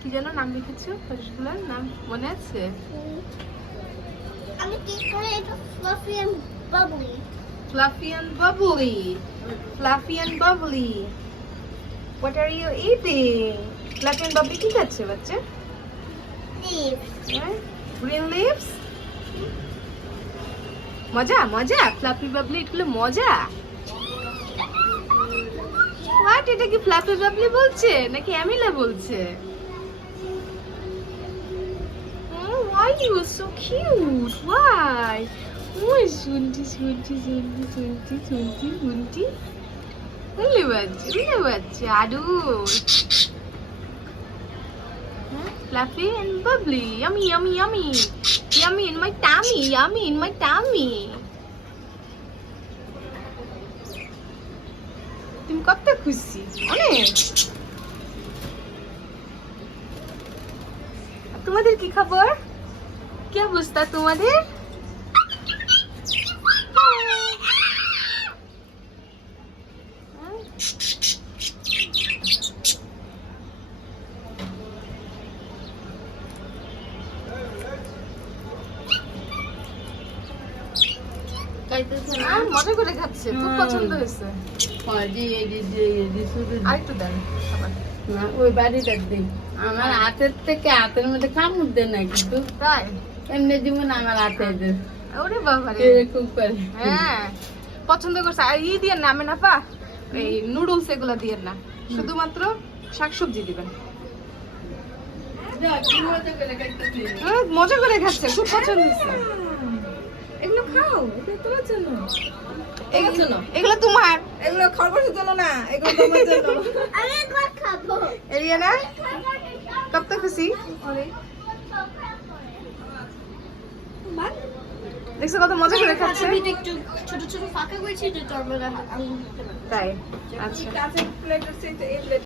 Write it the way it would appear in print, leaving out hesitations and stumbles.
কি যেন নাম লিখেছো রসগোল্লার নাম মনে আছে? আমি কি করে এটা fluffy and bubbly. Fluffy and bubbly. Fluffy and bubbly. What are you eating? Fluffy and bubbly কি খাচ্ছে বাচ্চা? Leaves. Green leaves? মজা মজা ফ্লাফি বাবলি এগুলো মজা। হোয়াট এটা কি ফ্লাফি বাবলি বলছে নাকি অ্যামিলা বলছে? Why you so cute? Why? ওই শুনটি শুনটি শুনটি শুনটি শুনটি শুনটি উল্লে বাচ্চা আদুর। Fluffy and bubbly, yummy, yummy, yummy, yummy in my tummy, yummy in my tummy. তুমি কত খুশি? অনেক। তোমাদের কি খবর? কি অবস্থা তোমাদের? মজা করে খাচ্ছে, খুব পছন্দ হয়েছে। আরেকটু দেন ওই বাড়িটা দিই আমার হাতের থেকে হাতের মধ্যে কামড় দেয় না কিন্তু তাই এমনি যেমন আমার হাতে দেয় ওরে বাবা রে এরকম করে। হ্যাঁ পছন্দ করছে। আর ই দিয়ে নামে না পা এই নুডলস এগুলা দিয়ে না, শুধুমাত্র শাকসবজি দিবেন। মজা করে খাচ্ছে, খুব পছন্দ হয়েছে। এগুলো খাও, এটা তোমার জন্য। এগুলো তোমার, এগুলো খরগোশের জন্য না, এগুলো তোমার জন্য। আমি একবার খাবো। এরিয়া না কত খুশি দেখছো কত মজা করে খাচ্ছে। আমি একটু ছোট ছোট ফাঁকা করেছি যে তোর মধ্যে আঙুল দিতে পারবো। তাই আচ্ছা।